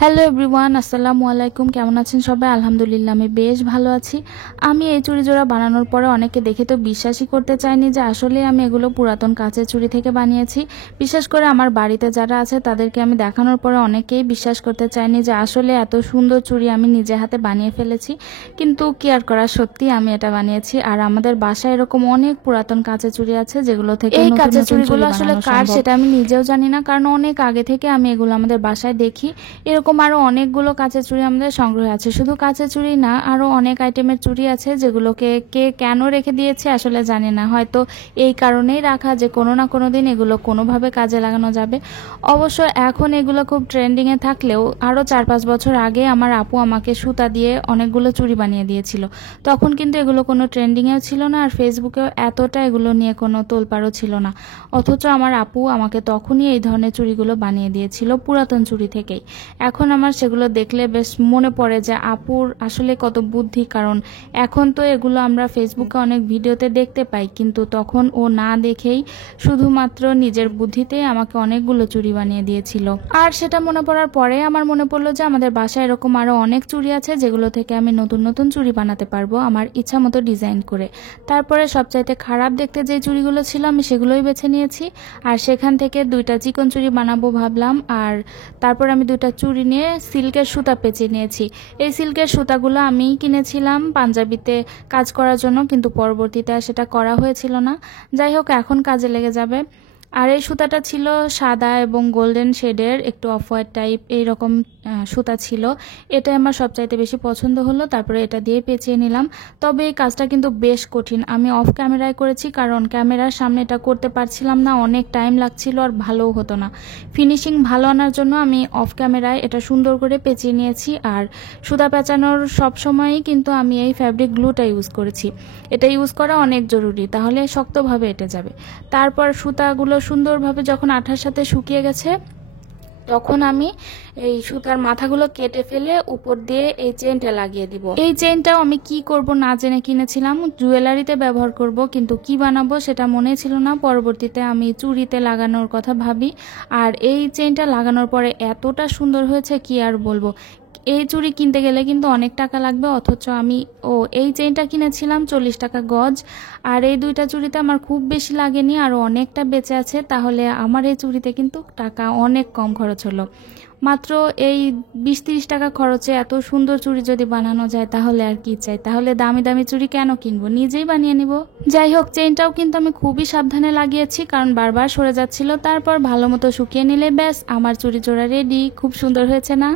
Hello everyone, আসসালামু আলাইকুম। কেমন আছেন সবাই? আলহামদুলিল্লাহ আমি বেশ ভালো আছি। আমি এই চুড়ি জোড়া বানানোর পরে অনেকে দেখে তো বিশ্বাসই করতে চায়নি যে আসলে আমি এগুলো পুরাতন কাঁচের চুড়ি থেকে বানিয়েছি। বিশেষ করে আমার বাড়িতে যারা আছে তাদেরকে আমি দেখানোর পরে অনেকেই বিশ্বাস করতে চায়নি যে আসলে এত সুন্দর চুড়ি আমি নিজে হাতে বানিয়ে ফেলেছি। কিন্তু কি আর করা, সত্যি আমি এটা বানিয়েছি। আর আমাদের বাসায় এরকম অনেক পুরাতন কাঁচের চুড়ি আছে যেগুলো থেকে এই কাঁচের চুড়িগুলো আসলে কার সেটা আমি নিজেও জানি না, কারণ অনেক আগে থেকে আমি এগুলো আমাদের বাসায় দেখি। এরকম আরো অনেকগুলো কাঁচের চুড়ি আমাদের সংগ্রহে আছে। শুধু কাঁচের চুড়ি না, আরো অনেক আইটেমের চুড়ি আছে যেগুলোকে কে কেন রেখে দিয়েছে আসলে জানি না। হয়তো এই কারণেই রাখা যে কোনো না কোনো দিন এগুলো কোনোভাবে কাজে লাগানো যাবে। অবশ্য এখন এগুলো খুব ট্রেন্ডিংয়ে থাকলেও আরও 4-5 বছর আগে আমার আপু আমাকে সুতা দিয়ে অনেকগুলো চুড়ি বানিয়ে দিয়েছিল। তখন কিন্তু এগুলো কোনো ট্রেন্ডিংয়েও ছিল না, আর ফেসবুকেও এতটা এগুলো নিয়ে কোনো তোলপাড়ও ছিল না। অথচ আমার আপু আমাকে তখনই এই ধরনের চুড়িগুলো বানিয়ে দিয়েছিল পুরাতন চুড়ি থেকেই। এখন আমার সেগুলো দেখলে বেশ মনে পড়ে যে আপুর আসলে কত বুদ্ধি, কারণ এখন তো এগুলো আমরা ফেসবুকে অনেক ভিডিওতে দেখতে পাই, কিন্তু তখন ও না দেখেই শুধুমাত্র নিজের বুদ্ধিতেই আমাকে অনেকগুলো চুড়ি বানিয়ে দিয়েছিল। আর সেটা মনে পড়ার পরে আমার মনে পড়লো যে আমাদের বাসায় এরকম আরও অনেক চুড়ি আছে যেগুলো থেকে আমি নতুন নতুন চুড়ি বানাতে পারবো আমার ইচ্ছা মতো ডিজাইন করে। তারপরে সবচাইতে খারাপ দেখতে যে চুড়িগুলো ছিল আমি সেগুলোই বেছে নিয়েছি, আর সেখান থেকে 2টা চিকন চুড়ি বানাবো ভাবলাম। আর তারপর আমি 2টা চুড়ি নিয়ে সিল্কের সুতা পেঁচিয়ে নিয়েছি। এই সিল্কের সুতাগুলো আমি কিনেছিলাম পাঞ্জাবিতে কাজ করার জন্য, কিন্তু পরবর্তীতে আর সেটা করা হয়েছিল না। যাই হোক, এখন কাজে লেগে যাবে। আর এই সুতাটা ছিল সাদা এবং গোল্ডেন শেডের, একটু অফ হোয়াইট টাইপ এইরকম সুতা ছিল। এটাই আমার সবচাইতে বেশি পছন্দ হলো। তারপরে এটা দিয়ে পেঁচিয়ে নিলাম। তবে এই কাজটা কিন্তু বেশ কঠিন। আমি অফ ক্যামেরায় করেছি, কারণ ক্যামেরার সামনে এটা করতে পারছিলাম না, অনেক টাইম লাগছিল আর ভালোও হতো না। ফিনিশিং ভালো আনার জন্য আমি অফ ক্যামেরায় এটা সুন্দর করে পেঁচিয়ে নিয়েছি। আর সুতা পেঁচানোর সবসময়ই কিন্তু আমি এই ফ্যাব্রিক গ্লুটা ইউজ করেছি। এটা ইউজ করা অনেক জরুরি, তাহলে শক্তভাবে এঁটে যাবে। তারপর সুতাগুলো সুন্দরভাবে যখন আঠার সাথে শুকিয়ে গেছে, তখন আমি এই সুতার মাথাগুলো কেটে ফেলে উপর দিয়ে এই চেনটা লাগিয়ে দিব। এই চেনটাও আমি কি করব না জেনে কিনেছিলাম, জুয়েলারিতে ব্যবহার করব, কিন্তু কি বানাবো সেটা মনে ছিল না। পরবর্তীতে আমি চুড়িতে লাগানোর কথা ভাবি, আর এই চেনটা লাগানোর পরে এতটা সুন্দর হয়েছে কি আর বলবো। এই চুড়ি কিনতে গেলে কিন্তু অনেক টাকা লাগবে, অথচ আমি এই চেইনটা কিনেছিলাম 40 টাকা গজ। আর এই 2টা চুড়িতে আমার খুব বেশি লাগেনি, আরও অনেকটা বেঁচে আছে। তাহলে আমার এই চুড়িতে কিন্তু টাকা অনেক কম খরচ হলো। মাত্র এই 20-30 টাকা খরচে এত সুন্দর চুড়ি যদি বানানো যায় তাহলে আর কি চাই। তাহলে দামি দামি চুড়ি কেন কিনবো, নিজেই বানিয়ে নিব। যাই হোক, চেইনটাও কিন্তু আমি খুবই সাবধানে লাগিয়েছি, কারণ বারবার সরে যাচ্ছিল। তারপর ভালো মতো শুকিয়ে নিলে ব্যাস আমার চুড়ি জোড়া রেডি। খুব সুন্দর হয়েছে না?